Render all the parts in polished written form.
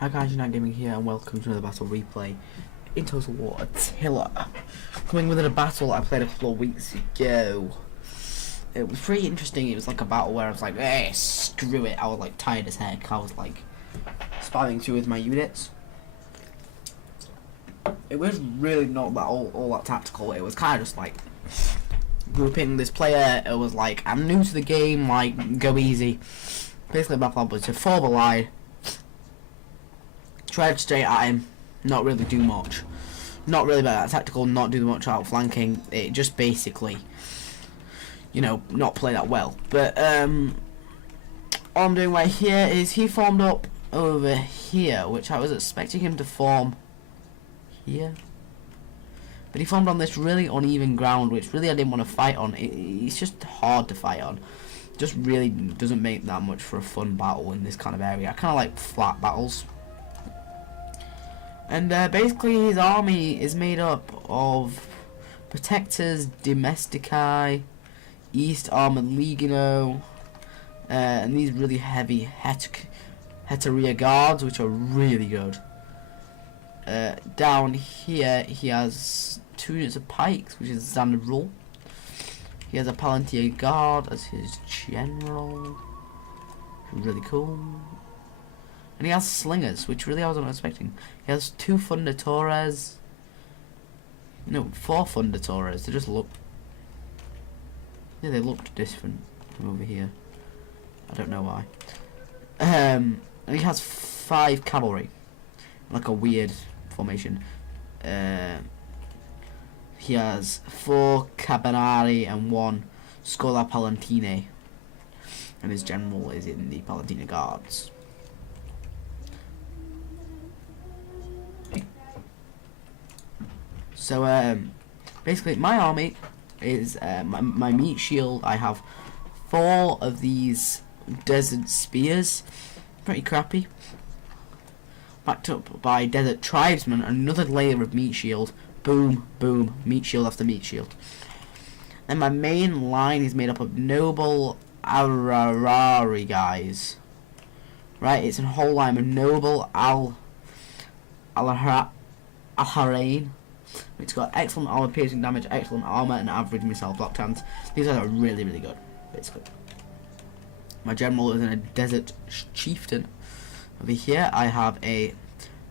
Hi guys, Unite Gaming here and welcome to another battle replay in Total War Attila. Coming within a battle I played a couple of weeks ago. It was pretty interesting. It was like a battle where I was like, eh, screw it. I was like tired as heck. I was like spamming through with my units. It was really not that all that tactical. It was kind of just like grouping this player. It was like, I'm new to the game, like go easy. Basically my plan was to form a line, tread straight at him, not really do much. Not really that tactical, not do much outflanking. It just basically, you know, not play that well. But all I'm doing right here is he formed up over here, which I was expecting him to form here. But he formed on this really uneven ground, which really I didn't want to fight on. It's just hard to fight on. Just really doesn't make that much for a fun battle in this kind of area. I kind of like flat battles. And basically his army is made up of Protectors, Domestici, East Armored Legio, and these really heavy Heteria Guards, which are really good. Down here he has 2 units of pikes, which is the standard rule. He has a Palantir Guard as his general, really cool. And he has slingers, which really I wasn't expecting. He has 2 Fundatores. No, 4 Fundatores. They just look, yeah, they looked different from over here. I don't know why. And he has 5 cavalry, like a weird formation. He has 4 Cabanari and 1 Scola Palantine, and his general is in the Palantina Guards. So basically my army is my meat shield. I have 4 of these desert spears, pretty crappy, backed up by desert tribesmen, another layer of meat shield, boom boom, meat shield after meat shield. Then my main line is made up of noble Ararari guys, right? It's a whole line of noble Al-Harain. It's got excellent armor piercing damage, excellent armor, and average missile block chance. These guys are really, really good, basically. My general is in a desert chieftain. Over here I have a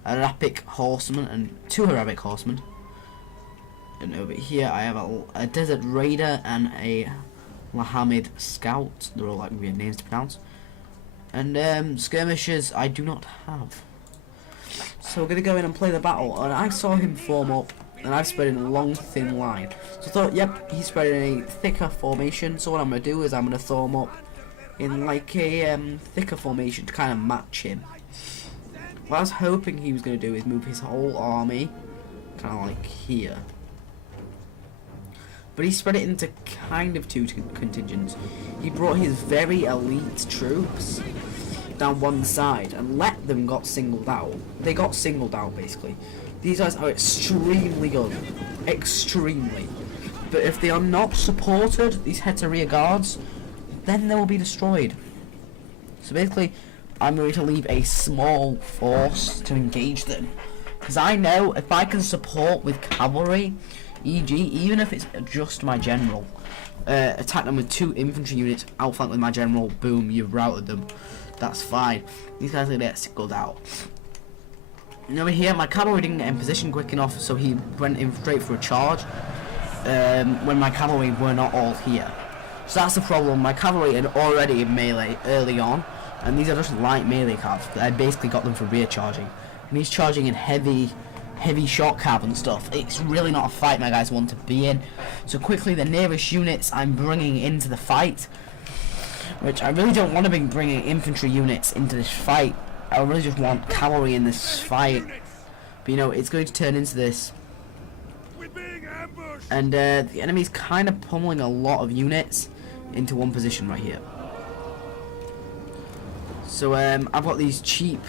Arabic horseman and 2 Arabic horsemen. And over here I have a desert raider and a Lahamid scout. They're all like weird names to pronounce. And skirmishers I do not have. So we're going to go in and play the battle, and I saw him form up, and I've spread in a long thin line. So I thought, yep, he's spread in a thicker formation, so what I'm going to do is I'm going to throw him up in like a thicker formation to kind of match him. What I was hoping he was going to do is move his whole army kind of like here. But he spread it into kind of 2 contingents. He brought his very elite troops down one side and let them got singled out. They got singled out basically. These guys are extremely good. Extremely. But if they are not supported, these Heteria Guards, then they will be destroyed. So basically, I'm going to leave a small force to engage them. Because I know if I can support with cavalry, e.g., even if it's just my general, attack them with 2 infantry units, outflank with my general, boom, you've routed them. That's fine. These guys are going to get singled out. And over here, my cavalry didn't get in position quick enough, so he went in straight for a charge when my cavalry were not all here. So that's the problem. My cavalry had already in melee early on, and these are just light melee cabs. I basically got them for rear charging. And he's charging in heavy shot cab and stuff. It's really not a fight my guys want to be in. So quickly, the nearest units I'm bringing into the fight, which I really don't want to be bringing infantry units into this fight. I really just want cavalry in this fight. But you know, it's going to turn into this. And the enemy's kind of pummeling a lot of units into one position right here. So I've got these cheap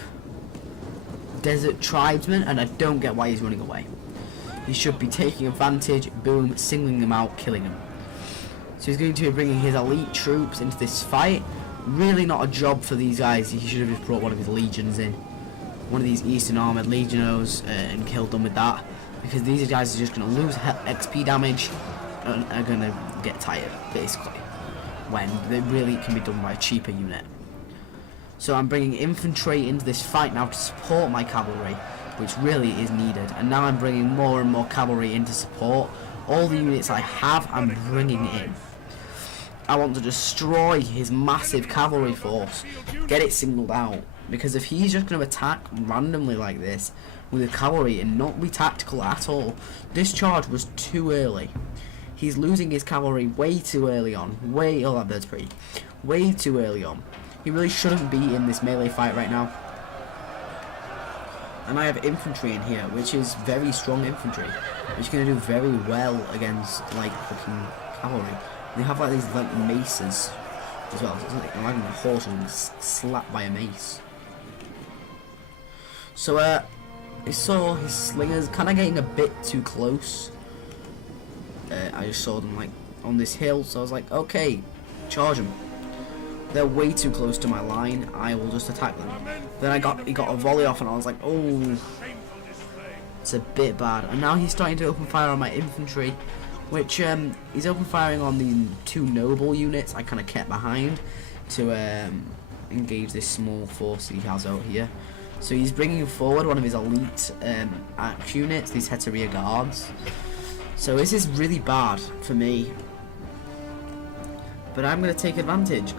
desert tribesmen, and I don't get why he's running away. He should be taking advantage, boom, singling them out, killing them. So he's going to be bringing his elite troops into this fight. Really not a job for these guys. He should have just brought one of his legions in. one of these Eastern Armored Legionnaires and killed them with that, because these guys are just going to lose XP damage and are going to get tired, basically, when they really can be done by a cheaper unit. So I'm bringing infantry into this fight now to support my cavalry, which really is needed, and now I'm bringing more and more cavalry in to support. All the units I have, I'm bringing in. I want to destroy his massive cavalry force, get it singled out, because if he's just going to attack randomly like this with the cavalry and not be tactical at all, this charge was too early. He's losing his cavalry way too early on, way too early on. He really shouldn't be in this melee fight right now. And I have infantry in here, which is very strong infantry, which is going to do very well against like fucking cavalry. They have like these like maces as well. So it's like imagine a horse and slapped by a mace. So I saw his slingers kind of getting a bit too close. I just saw them like on this hill, so I was like, okay, charge them. They're way too close to my line. I will just attack them. Then he got a volley off, and I was like, oh, it's a bit bad. And now he's starting to open fire on my infantry, which he's open firing on the 2 noble units I kind of kept behind to engage this small force he has out here. So he's bringing forward one of his elite axe units, these Heteria guards. So this is really bad for me. But I'm going to take advantage.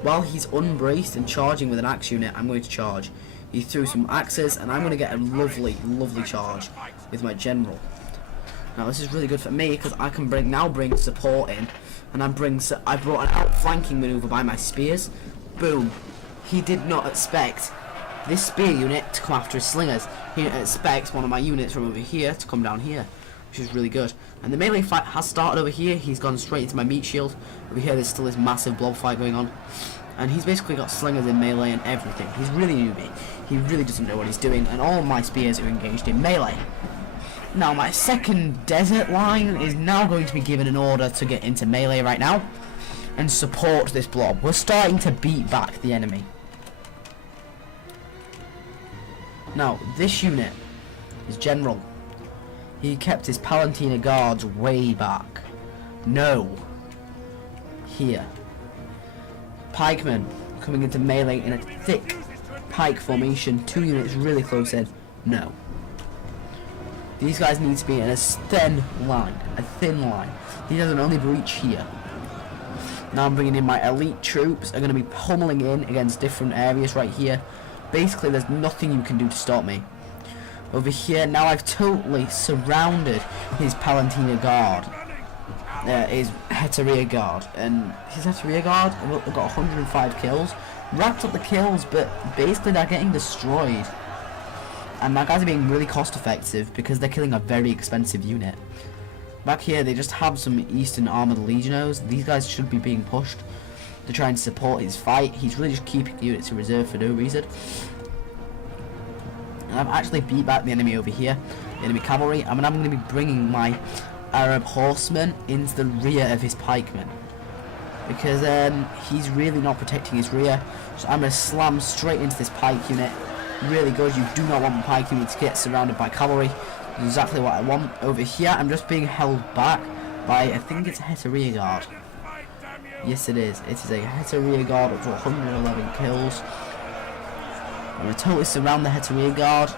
While he's unbraced and charging with an axe unit, I'm going to charge. He threw some axes, and I'm going to get a lovely, lovely charge with my general. Now this is really good for me because I can bring support in, and I brought an outflanking maneuver by my spears. Boom! He did not expect this spear unit to come after his slingers. He expects one of my units from over here to come down here, which is really good. And the melee fight has started over here. He's gone straight into my meat shield. Over here there's still this massive blob fight going on. And he's basically got slingers in melee and everything. He's really newbie. He really doesn't know what he's doing. And all my spears are engaged in melee. Now my second desert line is now going to be given an order to get into melee right now. And support this blob. We're starting to beat back the enemy. Now this unit is general. He kept his Palatina guards way back. No. Here. Pikemen coming into melee in a thick pike formation. 2 units really close in. No. These guys need to be in a thin line. A thin line. He doesn't only breach here. Now I'm bringing in my elite troops. Are going to be pummeling in against different areas right here. Basically, there's nothing you can do to stop me. Over here, now I've totally surrounded his Palatina guard, his Heteria guard, and his Heteria guard have got 105 kills, wrapped up the kills, but basically they're getting destroyed. And my guys are being really cost effective because they're killing a very expensive unit. Back here, they just have some Eastern Armored Legionnaires. These guys should be being pushed to try and support his fight. He's really just keeping units in reserve for no reason. And I've actually beat back the enemy over here, the enemy cavalry. I'm going to be bringing my Arab horsemen into the rear of his pikemen, because he's really not protecting his rear. So I'm going to slam straight into this pike unit. Really good. You do not want the pike unit to get surrounded by cavalry. That's exactly what I want. Over here, I'm just being held back by, I think it's a Heteria guard. Yes, it is. It is a Heteria guard up to 111 kills. I'm going to totally surround the Heteria guard.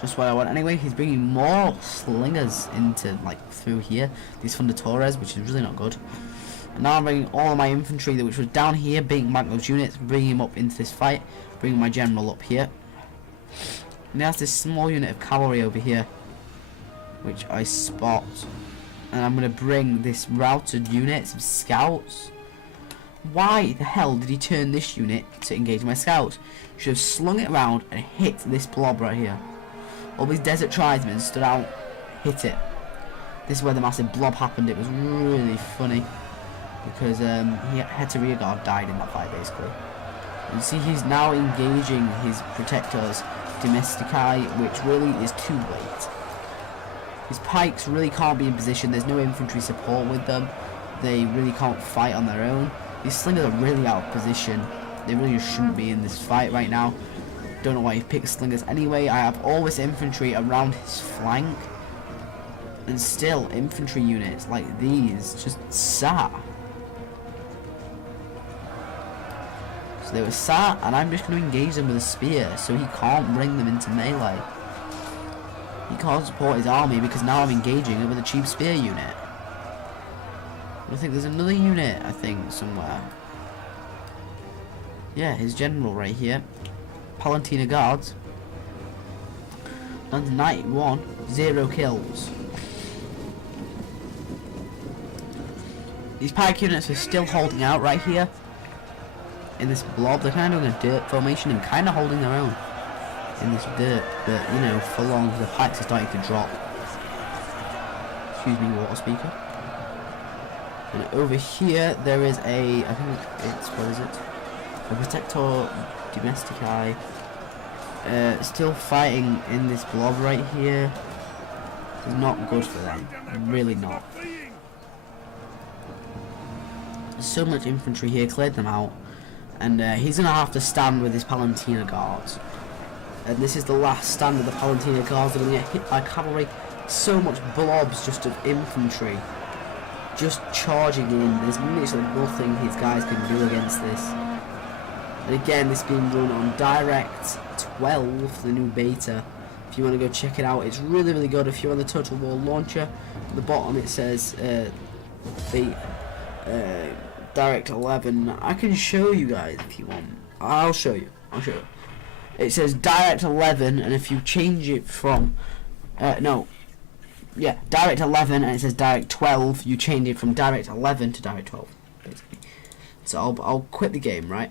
Just what I want. Anyway, he's bringing more slingers into, like, through here. These Fundadores, which is really not good. And now I'm bringing all of my infantry, which was down here, beating back those units, bringing him up into this fight. Bringing my general up here. And there's this small unit of cavalry over here, which I spot. And I'm going to bring this routed unit of scouts. Why the hell did he turn this unit to engage my scouts? Should have slung it around and hit this blob right here. All these desert tribesmen stood out, hit it. This is where the massive blob happened. It was really funny because Heteria guard died in that fight basically. You see he's now engaging his protectors domestici, which really is too late. His pikes really can't be in position. There's no infantry support with them. They really can't fight on their own. These slingers are really out of position. They really just shouldn't be in this fight right now. Don't know why he picked slingers anyway. I have all this infantry around his flank. And still, infantry units like these just sat. So they were sat, and I'm just going to engage them with a spear, so he can't bring them into melee. He can't support his army because now I'm engaging it with a cheap spear unit. I think there's another unit, I think, somewhere. Yeah, his general right here. Palantina Guards. Down to 91. 0 kills. These pike units are still holding out right here. In this blob. They're kind of in a dirt formation and kind of holding their own. In this dirt. But, you know, for long, the pikes are starting to drop. Excuse me, water speaker. And over here, there is a, I think it's, what is it? A Protector Domestici. Still fighting in this blob right here. It's not good for them. Really not. There's so much infantry here, cleared them out. And he's going to have to stand with his Palantina Guards. And this is the last stand of the Palantina Guards. They're going to get hit by cavalry. So much blobs just of infantry. Just charging in. There's literally nothing his guys can do against this. And again, this is being run on Direct 12, the new beta. If you want to go check it out, it's really, really good. If you're on the Total War launcher, at the bottom it says Direct 11. I can show you guys if you want. I'll show you. It says Direct 11, and if you change it from Direct 11, and it says Direct 12, you change it from Direct 11 to Direct 12, basically. So I'll quit the game, right?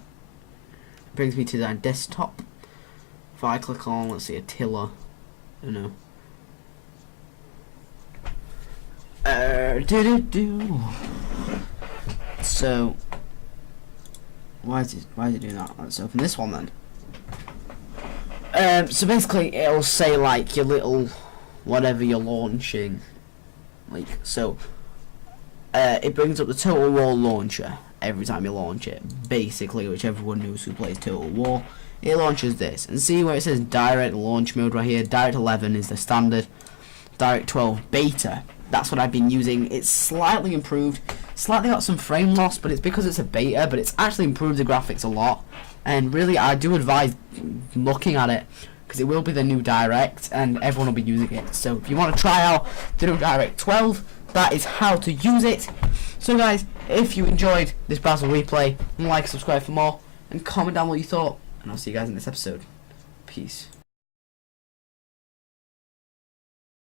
Brings me to that desktop. If I click on, let's see, Attila, I don't know. So why is it doing that? Let's open this one then. So basically it'll say like your little whatever you're launching, like so. It brings up the Total War launcher every time you launch it. Basically, which everyone knows who plays Total War, it launches this. And see where it says Direct Launch Mode right here. Direct 11 is the standard. Direct 12 beta. That's what I've been using. It's slightly improved. Slightly got some frame loss, but it's because it's a beta. But it's actually improved the graphics a lot. And really, I do advise looking at it, because it will be the new Direct, and everyone will be using it. So if you want to try out the new Direct 12, that is how to use it. So guys, if you enjoyed this Basil replay, like, subscribe for more, and comment down what you thought. And I'll see you guys in this episode. Peace.